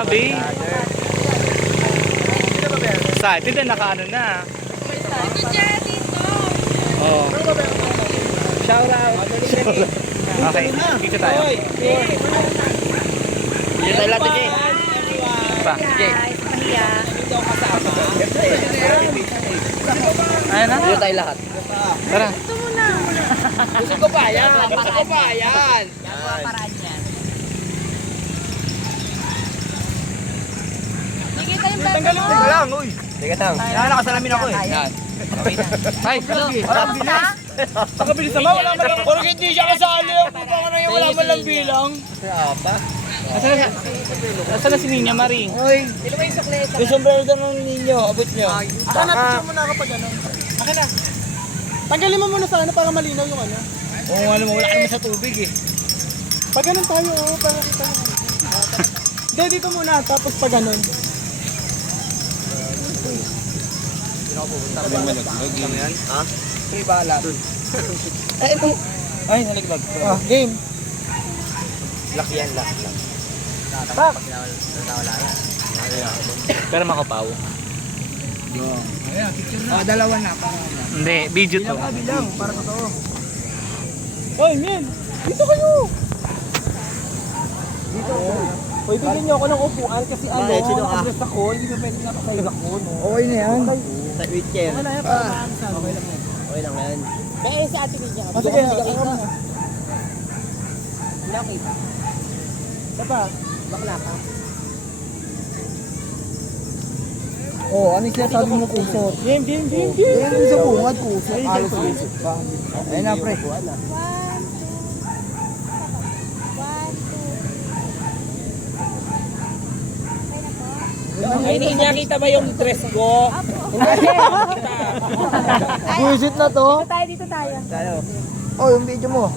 Grabe. Excited na nakaano na. Ito dyan, dito. Oh. Shout out. Okay, dito tayo. Dito tayo lahat, Jay. Pa. Guys, mahiya. Ayan na. Dito tayo lahat. Tara. Ito muna. Gusto ko pa yan. Gusto ko pa yan. Gagawa paraan yan. Nakikita yung bebe mo. Teka lang, uy. Teka lang. Nakasalamin ako eh. Yan. Hi. Parang bilis. Nakabilis naman, wala man lang. Parang hindi siya kasali. Puta ka na yung wala man lang bilang. Nasaan na si Ninya Marie? Uy. Yung sombrero doon ng ninyo, abot nyo. Aka na, picture mo na kapag ano. Aka na. Tanggalin mo muna sa ano para malinaw yung ano. Oo, alam mo, wala ka naman sa tubig eh. Pag ganun tayo, oh, para kita mo. Hindi, dito muna, tapos pag ganun. Ha? May bala. Ay, ito. Ay, nalaglag. Ah, game. Lock yan, lock. Pak! Pero makupaw. Dalawa na. Hindi, video to. Bilang, para totoo. Hoy, men! Dito kayo! Dito. Hoy, bigyan niyo ako ng upuan kasi ano, naka-dress ako, hindi na pwede nakasayag ako, no? Okay na yan. Sa wheelchair. Wala yan, para maano sa okay lang yan. Okay lang yan. Kaya sa ating video. Ah, sige, ako muna. Laki. Isa pa. Bakla ka. Oo, ano yung sinasabi mo kusot? Game. Yan yung sa bungad kusot. Alos kusot pa. Ayun na, pre. 1, 2. 1, 2. Ay, hindi niya kita ba yung dress ko? Buisit na to. Dito tayo. Oh, yung video mo.